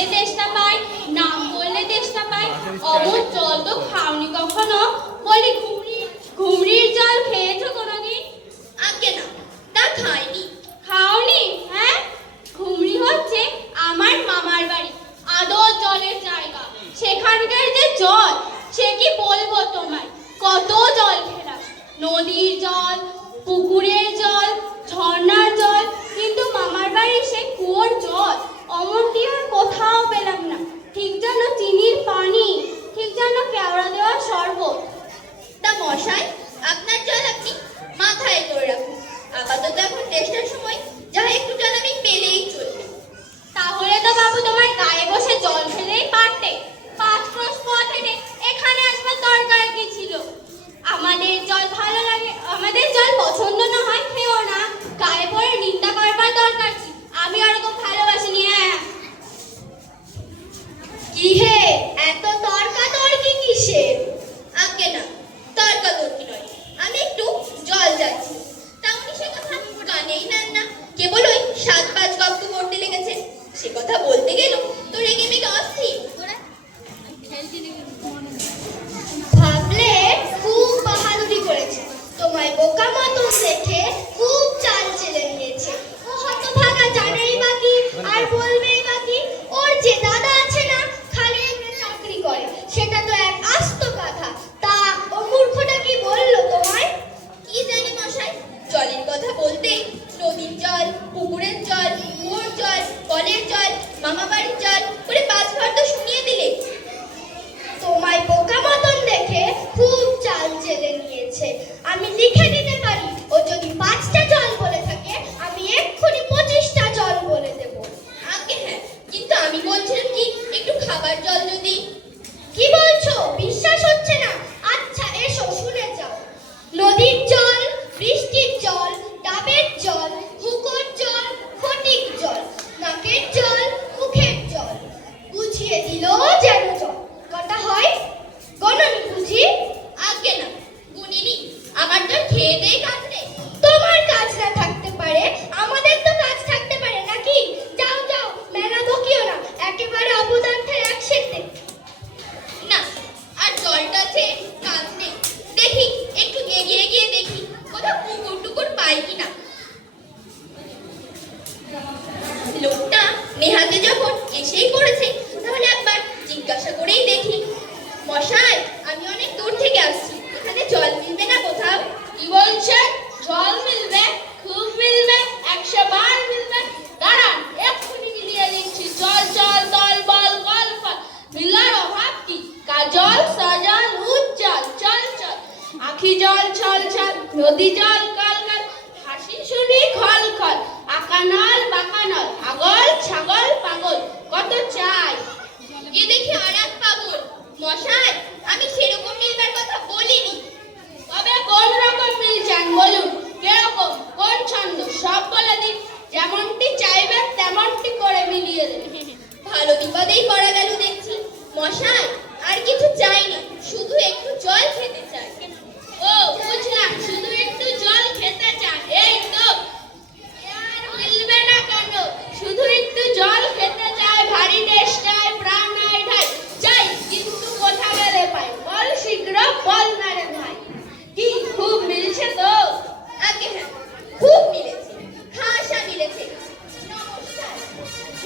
দেখলে তেষ্টা পায়, নাম বললে তেষ্টা পায়। অমর জল তো খাওনি কখনো? বলি ঘুমরির জল খেয়েছো কোনোদিন? আজ্ঞে না, তা খাইনি। খাওনি? হ্যাঁ, ঘুমরি হচ্ছে আমার মামার বাড়ি, আদর জলের জায়গা। সেখানকার যে জল, সে কি বলবো তোমায়। কত জল খেলাম, নদীর জল, পুকুরের জল, ঝর্ণার জল, কিন্তু মামার বাড়ির সে কুয়োর জল অমরটি আর কোথাও পেলাম না। ঠিক যেন চিনির পানি, ঠিক যেন কেওড়া দেওয়া শরবত। তা মশাই, আপনার জল আপনি মাথায় করে রাখুন। আপাতত এখন তেষ্টার সময়, যা একটু জল আমি পেলেই চলবে। তাহলে তো বাবু তোমার গায়ে বসে জল খেলেই পারতে। 5 ক্রোশ পথ হেঁটে এখানে আসবার দরকার কি ছিল? আমাদের জল ভালো লাগে, আমাদের জল পছন্দ না হয় খেও না, গায়ে পড়ে নিন্দা করবার দরকার কি? আমি ওরকম ভালোবাসিনি। হ্যাঁ, কি হে, এত তর্কাতর্কি কিসের? আজ্ঞে না, তর্কাতর্কি নয়, আমি একটু জল যাচ্ছি। তা উনি সে কথা কানেই নেন না, কেবল ওই 7-5 গপ্প করতে লেগেছে। সে কথা বলতে গেল তো রেগে মেগে অস্থির। ভাবলে খুব বাহাদুরি করেছে, তোমায় বোকা মতন দেখে খুব চাল চেলে নিয়েছে। ও হতভাগা জানেই বাকি, আর বলবেই বাকি। ওর যে দাদা আছে না, খালি একটা চাকরি করে, সেটা তো এক আস্ত কথা। তা ও মূর্খটা কি বললো তোমায়? কি জানি মশাই, জলের কথা বলতেই নদীর জল, পুকুরের জল, কুয়োর জল, কলের জল, মামা বাড়ির জল করে 5 ঘর তো শুনিয়ে দিলে। তোমায় বোকা মতন দেখে খুব চাল চেলে নিয়েছে। আমি লিখে দিতে পারি, ও যদি 5টা জল বলে থাকে, আমি এক্ষুনি 25টা জল বলে দেব। আগে হ্যাঁ, কিন্তু আমি বলছিলাম কি, একটু খাবার জল যদি। কি বলছো, বিশ্বাস হচ্ছে না? আচ্ছা এসো শুনে যাও। নদীর জল, বৃষ্টির জল, ডাবের জল, হুকোর জল, ফটিক জল, নাকের জল, মুখের জল, বুঝিয়ে দিল যেন জল। কটা হয় গণনি বুঝি? আজ্ঞে না, গুনিনি। আমার তো খেয়ে দেই কাজ নেই। তোমার কাজ না থাকতে পারে, আমাদের তো কাজ থাকতে পারে নাকি? যাও যাও, মেলা বকিও না, একেবারে অপদার্থের এক সেটে। না, আর জলটাতে কাজ নেই। দেখি একটু এগিয়ে গিয়ে দেখি কোথাও পুকুর টুকুর পাই কিনা। লোকটা নেহাতে যখন এসেই পড়েছে, তাহলে একবার জিজ্ঞাসা করেই দেখি। মশাই, আমি অনেক দূর থেকে আসছি, এখানে জল মিলবে না কোথাও? কি বলছেন? জল মিলবে? খুব মিলবে, 100 বার মিলবে। দাঁড়ান, এক্ষুনি মিলিয়ে দিচ্ছি। জল জল দল বল কল ফল, মিলার অভাব কি? কাজল সজল উজ্জ্বল চল চল, আখি জল ছল ছল, নদী জল কল কল, হাসি শুনি খল খল, আকানল বাকানল, আগল ছাগল পাগল, কত চাই। এ দেখি আর এক পাগল। মশাই, আমি সেরকম মিলবার কথা বলিনি। তবে কোন রকম মিল চান বলুন? কিরকম, কোন ছন্দ, সব বলে দিন। যেমনটি চাইবেন তেমনটি করে মিলিয়ে দেন। ভালো বিপদেই পড়া গেল দেখছি। মশাই, আর কিছু চাইনি, শুধু একটু জল খেতে চাই। ও বুঝলাম, শুধু একটু জল খেতে চান, এই তো। আর মিলবে না কেন? শুধু একটু জল খেতে চাই, ভারী তেষ্টায় প্রাণ নাই ঠাই। চাই, কিন্তু কোথা গেলে পাই? বল শীঘ্র বল না রে ভাই। কি খুব মিলছে তো? আগে হ্যাঁ, খুব মিলেছে, খাসা মিলেছে। নমস্কার।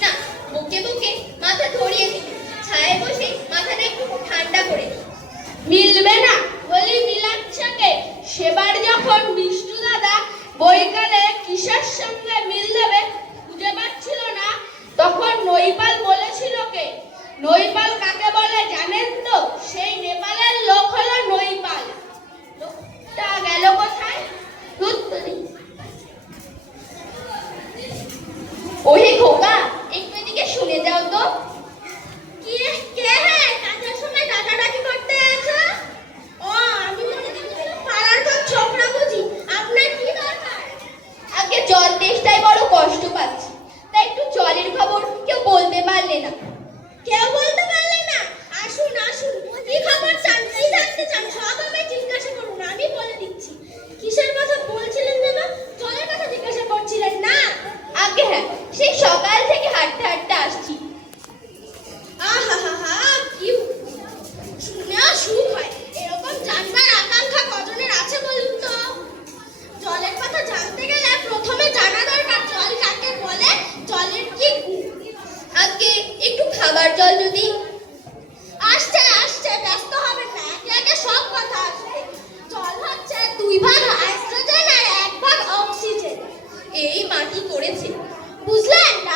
না, বুকে বুকে মাথা ধরিয়ে দিলে, ছায়ায় বসে মাথাটা একটু ঠান্ডা করে দিই। মিলবে না বলি মিলাচ্ছে কে? সেবার যখন বিষ্ণু দাদা বৈকালে কিসের সঙ্গে মিল দেবে খুঁজে পাচ্ছিল না, তখন নৈপাল বলেছিল কে? নৈপাল কাকে বলে জানেন তো? সেই নেপালের লোক হলো নৈপাল। লোকটা গেল কোথায়? ধুত্তুরি। ওহে খোকা, একটু এদিকে শুনে যাও তো। কি কে হ্যাঁ, কাজের সময় ডাকাডাকি করতে আছো? ও, আমি মনে করছিলাম পাড়ার কোন ছোকরা বুঝি। আপনার কি দরকার? আগে জল তেষ্টায় বড় কষ্ট পাচ্ছি, তাই একটু জলের খবর কেউ বলতে পারলে না। কেউ বলতে পারলে না? আসুন আসুন, কি খবর চান, কি জানতে চান, সব আমায় জিজ্ঞাসা করুন, আমি বলে দিচ্ছি। কিসের কথা বলছিলেন যেন? জলের কথা জিজ্ঞাসা করছিলেন না? আগে হ্যাঁ, সেই সকাল থেকে হাঁটতে হাঁটতে আসছি।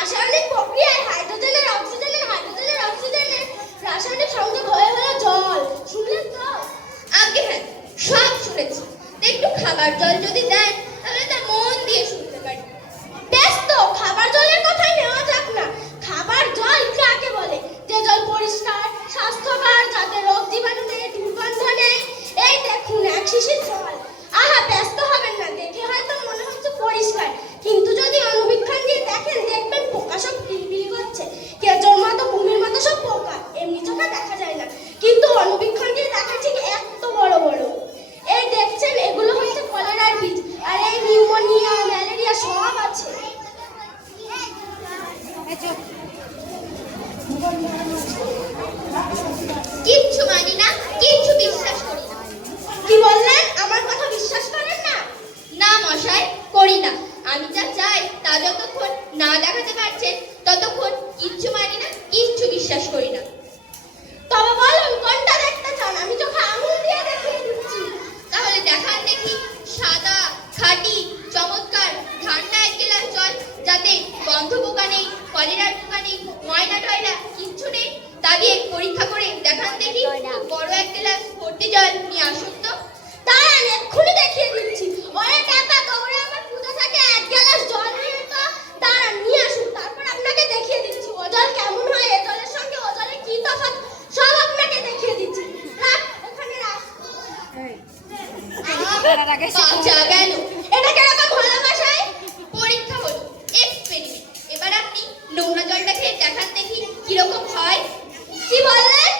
রাসায়নিক প্রক্রিয়ায় হাইড্রোজেনের অক্সিজেনের রাসায়নিক সংযোগ হয়ে হলো জল। শুনলেন তো? আগে হ্যাঁ, সব শুনেছি। তো একটু খাবার জল যদি দেন তাহলে তা মন দিয়ে শুনতে পারি। বেশ তো, খাবার জলের কথাই নেওয়া যাক না। খাবার জল কাকে বলে? যে জল পরিষ্কার, স্বাস্থ্যকর, যাতে রোগ জীবাণু নেই, দুর্গন্ধ নেই। এই দেখুন এক শিশির জল। আহা, ব্যস্ত হবেন না, দেখে হয়তো মনে হচ্ছে পরিষ্কার, কিন্তু যদি অনুবীক্ষণ দিয়ে দেখেন দেখবেন পোকা সব কিলবিল করছে। কেঁচোর মতো, কুমির মতো সব পোকা, এমনি চোখে দেখা যায় না, কিন্তু অনুবীক্ষণ দিয়ে দেখা ঠিক এত বড় বড়। এই দেখছেন, এগুলো হচ্ছে কলেরার বীজ, আর এই নিউমোনিয়া, ম্যালেরিয়া সব আছে। কিচ্ছু মানি না, কিচ্ছু বিশ্বাস করি না। কি বললেন? আমার কথা বিশ্বাস করেন না? না মশাই, করি না। আমি যা চাই তা যতক্ষণ না দেখাতে পারছেন ততক্ষণ কিচ্ছু মানি না, কিচ্ছু বিশ্বাস করি না। তবে বলুন কোনটা দেখতে চান, আমি চোখে আঙুল দিয়ে দেখিয়ে দিচ্ছি। তাহলে দেখান দেখি, সাদা, খাঁটি, চমৎকার, ঠান্ডা এক গ্লাস জল, যাতে গন্ধ পোকা নেই, কলেরার পোকা নেই, ময়লা টয়লা কিচ্ছু নেই, তা দিয়ে পরীক্ষা করে দেখান দেখি। বড় এক গ্লাস ভর্তি জল নিয়ে আসুন তো। দাঁড়ান, এক্ষুনি দেখিয়ে দিচ্ছি। ওরে টাকা, দৌড়ে আমার পুজো থাকে, এক গ্লাস জল নিয়ে তো। দাঁড়ান, নিয়ে আসুন, তারপর আপনাকে দেখিয়ে দিচ্ছি ও জল কেমন হয়, এ জলের সঙ্গে ও জলের কি তফাৎ সব আপনাকে দেখিয়ে দিচ্ছি। রাখ, ওখানে রাখ। বাঁচা গেল। এটা কিরকম হলো মশাই? পরীক্ষা হলো, এক্সপেরিমেন্ট। এবার আপনি নোংরা জলটা খেয়ে দেখান দেখি কিরকম হয়। কি বললেন?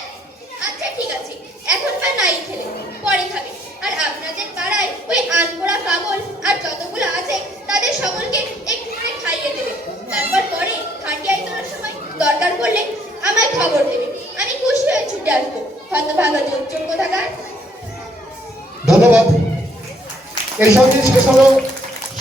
আচ্ছা ঠিক আছে, এখন বা নাই খেলে, পরে খাবে। আর আপনাদের পাড়ায় ওই আনপোড়া পাগল আর যতগুলো আছে তাদের সকলকে একটু করে খাইয়ে দেবে। তারপর পরে খাটিয়ায় তোলার সময় দরকার পড়লে আমায় খবর দেবে। আমি খুশি হয়ে ছুটে আসবো। হতভাগা যোগ্য থাকার। ধন্যবাদ। এইসব জিনিস হলো